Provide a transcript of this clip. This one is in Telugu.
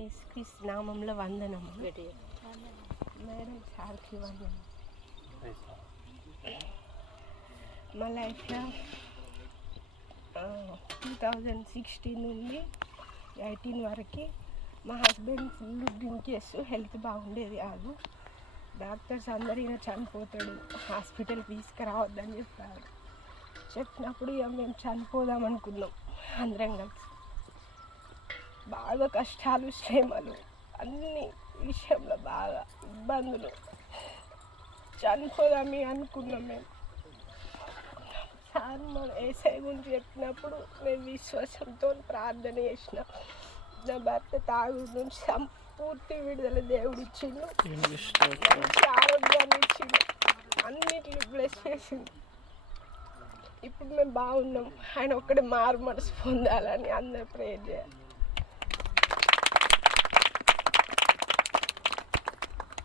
యేసుక్రీస్తు నామంలో వందనం. మేడం సార్కి వందనం. మా లైఫ్లో 2016 నుండి 18 వరకు మా హస్బెండ్ ఫుల్ డ్రింక్ చేస్తూ హెల్త్ బాగుండేది కాదు. డాక్టర్స్ అందరూ ఈయన చనిపోతాడు, హాస్పిటల్కి తీసుకురావద్దని చెప్పారు. చెప్పినప్పుడు ఇక మేము చనిపోదాం అనుకున్నాం అందరం కలిసి. బాగా కష్టాలు, శ్రమలు, అన్ని విషయంలో బాగా ఇబ్బందులు, చనిపోదామని అనుకున్నాం మేము. సార్ మన ఏసఐ గురించి చెప్పినప్పుడు మేము విశ్వాసంతో ప్రార్థన చేసినాం. నా భర్త తాగుడు నుంచి సంపూర్తి విడుదల దేవుడు ఇచ్చిండు, ఆరోగ్యాన్ని ఇచ్చిండు, అన్నిటిని బ్లెస్ చేసిండు. ఇప్పుడు మేము బాగున్నాం. ఆయన ఒక్కడే మారు మనసు పొందాలని అందరూ ప్రేయర్ చేయాలి.